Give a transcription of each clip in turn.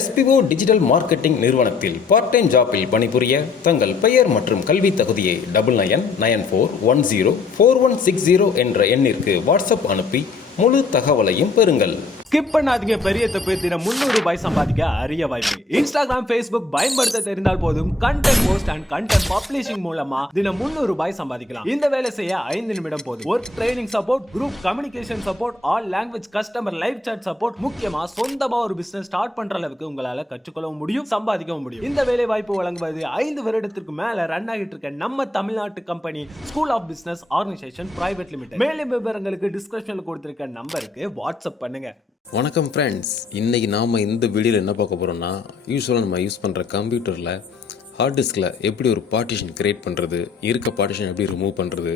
SPO digital marketing நிறுவனத்தில் part time ஜாப்பில் பணிபுரிய தங்கள் பெயர் மற்றும் கல்வி தகுதியை 9994104160 என்ற எண்ணிற்கு வாட்ஸ்அப் அனுப்பி முழு தகவலையும் பெறுங்கள். ஸ்கிப் பண்ணாதீங்க, பெரிய தப்பு. தினம் 300 ரூபாய் சம்பாதிக்க அரிய வாய்ப்பு. இன்ஸ்டாகிராம், Facebook பயன்படுத்த தெரிந்தால் போதும். Content post and content publishing மூலமா தினம் 300 ரூபாய் சம்பாதிக்கலாம். இந்த வேலை செய்ய 5 நிமிடம் போதும். Work training support, group communication support, all language customer live chat support, முக்கியமா சொந்தமா ஒரு பிசினஸ் ஸ்டார்ட் பண்ற அளவுக்கு உங்களால கற்றுக்கொள்ளவும் முடியும், சம்பாதிக்கவும் முடியும். இந்த வேலை வாய்ப்பு வழங்குவது 5 வருடத்திற்கு மேல ரன் ஆகிட்டு இருக்க நம்ம தமிழ்நாட்டு company school of business organisation private limited. மேலும் விவரங்களுக்கு டிஸ்கிரிப்ஷன்ல கொடுத்திருக்க நம்பருக்கு வாட்ஸ்அப் பண்ணுங்க. வணக்கம் ஃப்ரெண்ட்ஸ், இன்றைக்கி நாம் இந்த வீடியோவில் என்ன பார்க்க போகிறோம்னா, யூஸ்வலாக நம்ம யூஸ் பண்ணுற கம்ப்யூட்டரில் ஹார்ட் டிஸ்கில் எப்படி ஒரு பார்ட்டிஷன் க்ரியேட் பண்ணுறது, இருக்க பார்ட்டிஷன் எப்படி ரிமூவ் பண்ணுறது,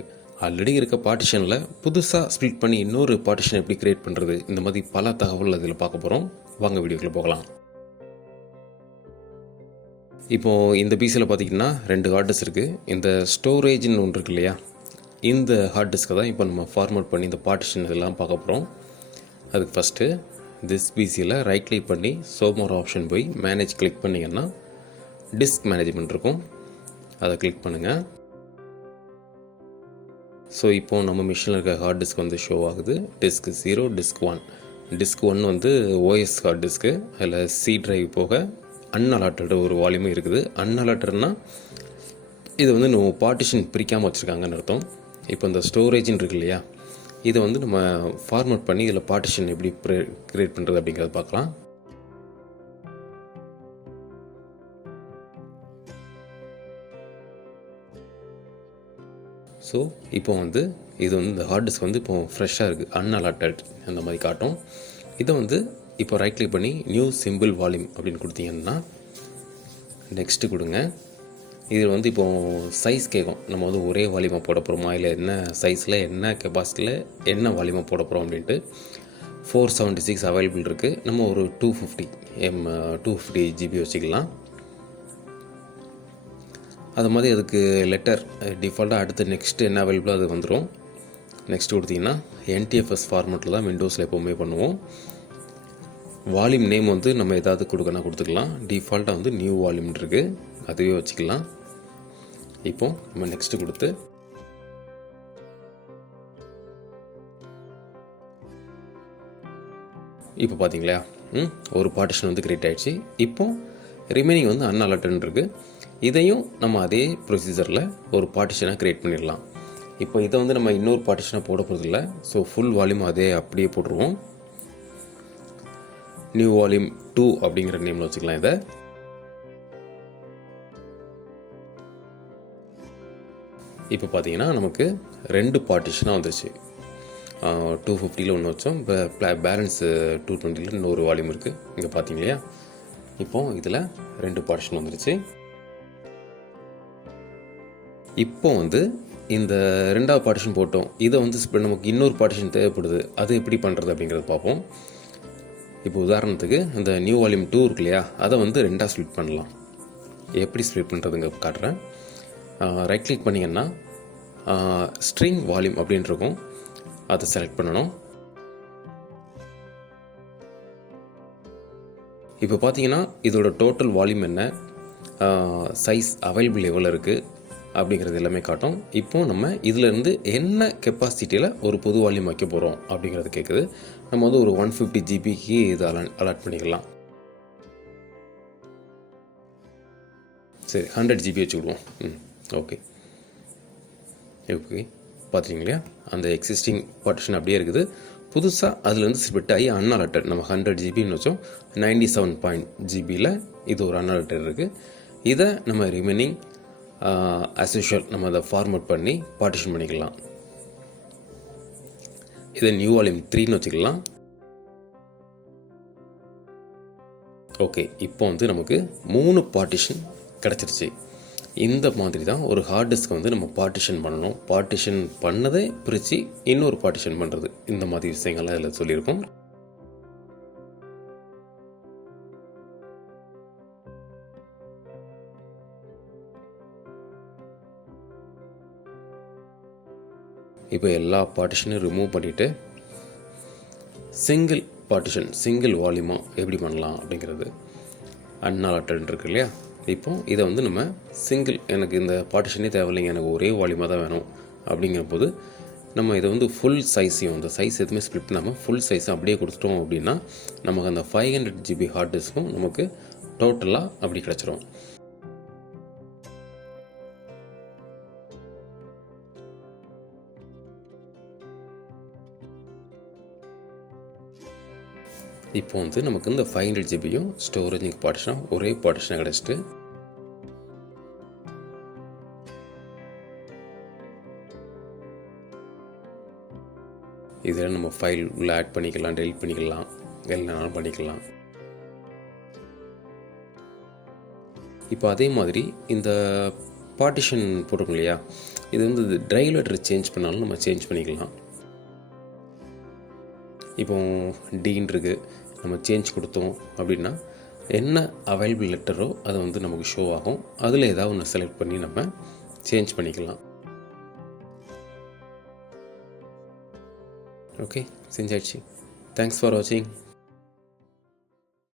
ஆல்ரெடி இருக்க பார்ட்டிஷனில் புதுசாக ஸ்ப்ளிட் பண்ணி இன்னொரு பார்ட்டிஷன் எப்படி க்ரியேட் பண்ணுறது, இந்த மாதிரி பல தகவல் அதில் பார்க்க போகிறோம். வாங்க வீடியோக்குள்ளே போகலாம். இப்போது இந்த பிசியில் பார்த்திங்கன்னா 2 ஹார்ட் டிஸ்க் இருக்குது. இந்த ஸ்டோரேஜ்னு ஒன்று இருக்கு இல்லையா, இந்த ஹார்ட் டிஸ்க்கை தான் இப்போ நம்ம ஃபார்மேட் பண்ணி இந்த பார்ட்டிஷன் இதெல்லாம் பார்க்க போகிறோம். அதுக்கு ஃபஸ்ட்டு திஸ் பிசியில் ரைட் கிளிக் பண்ணி சோமோர் ஆப்ஷன் போய் மேனேஜ் கிளிக் பண்ணிங்கன்னா டிஸ்க் மேனேஜ்மெண்ட் இருக்கும், அதை கிளிக் பண்ணுங்கள். ஸோ இப்போது நம்ம மிஷினில் இருக்க ஹார்ட் டிஸ்க் வந்து ஷோ ஆகுது. Disk 0, disk 1. டிஸ்க் 1 வந்து ஓஎஸ் ஹார்ட் டிஸ்க்கு. அதில் சி டிரைவ் போக அன்அலாட்டட் ஒரு வால்யூமும் இருக்குது. அன்அலாட்டட்னா இது வந்து நம்ம பார்ட்டிஷன் பிரிக்காமல் வச்சுருக்காங்கன்னு அர்த்தம். இப்போ இந்த ஸ்டோரேஜின்னு இருக்கு இல்லையா, இதை வந்து நம்ம ஃபார்மேட் பண்ணி இதில் பார்ட்டிஷன் எப்படி க்ரியேட் பண்ணுறது அப்படிங்கிறத பார்க்கலாம். ஸோ இப்போ வந்து இது வந்து இந்த ஹார்ட் டிஸ்க் வந்து இப்போ ஃப்ரெஷ்ஷாக இருக்குது, அன்அலாட்டட் அந்த மாதிரி காட்டும். இதை வந்து இப்போ ரைட் கிளிக் பண்ணி நியூ சிம்பிள் வால்யூம் அப்படின்னு கொடுத்தீங்கன்னா நெக்ஸ்ட்டு கொடுங்க. இதில் வந்து இப்போது சைஸ் கேட்கும், நம்ம வந்து ஒரே வால்யூமாக போட போகிறோமா, இல்லை என்ன சைஸில் என்ன கெப்பாசிட்டியில் என்ன வால்யூமாக போட போகிறோம் அப்படின்ட்டு. 476 அவைலபிள் இருக்குது. நம்ம ஒரு 250 GB வச்சுக்கலாம். அது மாதிரி அதுக்கு லெட்டர் டிஃபால்ட்டாக அடுத்து நெக்ஸ்ட்டு என்ன அவைலபிளாக அது வந்துடும். நெக்ஸ்ட் கொடுத்திங்கன்னா NTFS ஃபார்மேட்டில் தான் விண்டோஸில் எப்போவுமே பண்ணுவோம். வால்யூம் நேம் வந்து நம்ம எதாவது கொடுத்துக்கலாம். டிஃபால்ட்டாக வந்து நியூ வால்யூம் இருக்குது, அதுவே வச்சுக்கலாம். இப்போ நம்ம நெக்ஸ்ட்டு கொடுத்து இப்போ பார்த்தீங்களா ஒரு பார்ட்டிஷன் வந்து கிரியேட் ஆகிடுச்சு. இப்போ ரிமைனிங் வந்து அன்அலாட்டட் இருக்குது. இதையும் நம்ம அதே ப்ரொசீஜரில் ஒரு பார்ட்டிஷனாக க்ரியேட் பண்ணிடலாம். இப்போ இதை வந்து நம்ம இன்னொரு பார்ட்டிஷனாக போட போகிறதில்ல. ஸோ ஃபுல் வால்யூம் அதே அப்படியே போட்டுருவோம். நியூ வால்யூம் 2 அப்படிங்கிற நேமில் வச்சுக்கலாம். இதை இப்போ பார்த்தீங்கன்னா நமக்கு 2 பார்ட்டிஷனாக வந்துருச்சு. 250 ஒன்று வச்சோம், இப்போ பேலன்ஸ் 220 இன்னொரு வால்யூம் இருக்குது. இங்கே பார்த்தீங்க இல்லையா, இப்போது இதில் 2 பார்ட்டிஷன் வந்துருச்சு. இப்போ வந்து இந்த 2வது பார்ட்டிஷன் போட்டோம், இதை வந்து நமக்கு இன்னொரு பார்ட்டிஷன் தேவைப்படுது, அது எப்படி பண்ணுறது அப்படிங்கிறத பார்ப்போம். இப்போ உதாரணத்துக்கு இந்த நியூ வால்யூம் 2 இருக்கு இல்லையா, அதை வந்து 2ஆக ஸ்ப்ளிட் பண்ணலாம். எப்படி ஸ்ப்ளிட் பண்ணுறதுங்க காட்டுறேன். ரைட் கிளிக் பண்ணிங்கன்னா ஸ்ட்ரிங் வால்யூம் அப்படின்னு இருக்கும், அதை செலக்ட் பண்ணணும். இப்போ பார்த்தீங்கன்னா இதோட டோட்டல் வால்யூம் என்ன, சைஸ் அவைலபிள் எவ்வளோ இருக்குது அப்படிங்கிறது எல்லாமே காட்டும். இப்போது நம்ம இதிலேருந்து என்ன கெப்பாசிட்டியில் ஒரு புது வால்யூம் வைக்க போகிறோம் அப்படிங்கிறது கேட்குது. நம்ம வந்து ஒரு 150 GBக்கு இதை அலாட் பண்ணிக்கலாம். சரி, 100 GB வச்சுக்கிடுவோம். ஓகே பார்த்துட்டிங்களா, அந்த எக்ஸிஸ்டிங் பார்ட்டிஷன் அப்படியே இருக்குது. புதுசாக அதுலேருந்து ஸ்ப்ளிட் ஆகி அன்அலாட்டட் நம்ம 100 GBன்னு வச்சோம். 97 GBயில் இது ஒரு அன்அலாட்டட் இருக்குது. இதை நம்ம ரிமைனிங் ஆஸ் யூஷுவல் நம்ம அதை ஃபார்மேட் பண்ணி பார்ட்டிஷன் பண்ணிக்கலாம். இதை நியூ வால்யூம் 3ன்னு வச்சுக்கலாம். ஓகே, இப்போ வந்து நமக்கு 3 பார்ட்டிஷன் கிடச்சிருச்சு. இந்த மாதிரி தான் ஒரு ஹார்ட் டிஸ்க் வந்து நம்ம பார்ட்டிஷன் பண்ணணும். பார்ட்டிஷன் பண்ணதை பிரித்து இன்னொரு பார்ட்டிஷன் பண்ணுறது, இந்த மாதிரி விஷயங்கள்லாம் இதில் சொல்லியிருக்கோம். இப்போ எல்லா பார்ட்டிஷனையும் ரிமூவ் பண்ணிவிட்டு சிங்கிள் பார்ட்டிஷன் சிங்கிள் வால்யூமாக எப்படி பண்ணலாம் அப்படிங்கிறது. அன்அலாட்டட் இருக்கு இல்லையா. இப்போ இதை வந்து நம்ம சிங்கிள், எனக்கு இந்த பார்ட்டிஷனே தேவையில்லைங்க, எனக்கு ஒரே வால்யூமாக தான் வேணும் அப்படிங்கிற போது நம்ம இதை வந்து ஃபுல் சைஸையும், அந்த சைஸ் எதுவுமே ஸ்ப்ளிட் பண்ணாமல் ஃபுல் சைஸை அப்படியே கொடுத்துட்டோம் அப்படின்னா நமக்கு அந்த 500 GB ஹார்ட் டிஸ்க்கும் நமக்கு டோட்டலாக அப்படி கிடச்சிரும். இப்போ வந்து நமக்கு இந்த 500 ஜிபியும் ஸ்டோரேஜிங் பார்ட்டிஷனாக ஒரே பார்ட்டிஷனாக கிடச்சிட்டு இதில் நம்ம ஃபைல் உள்ள ஆட் பண்ணிக்கலாம், டெலிட் பண்ணிக்கலாம், எல்லாம் பண்ணிக்கலாம். இப்போ அதே மாதிரி இந்த பார்ட்டிஷன் போட்டிருக்கோம் இல்லையா, இது வந்து டிரைவ் லெட்டர் சேஞ்ச் பண்ணாலும் நம்ம சேஞ்ச் பண்ணிக்கலாம். இப்போ டீன் இருக்குது, நம்ம சேஞ்ச் கொடுத்தோம் அப்படின்னா என்ன அவைலபிள் லெட்டரோ அது வந்து நமக்கு ஷோ ஆகும். அதில் ஏதாவது ஒன்று செலக்ட் பண்ணி நம்ம சேஞ்ச் பண்ணிக்கலாம். ஓகே, செஞ்சாச்சு. தேங்க்ஸ் ஃபார் வாட்சிங்.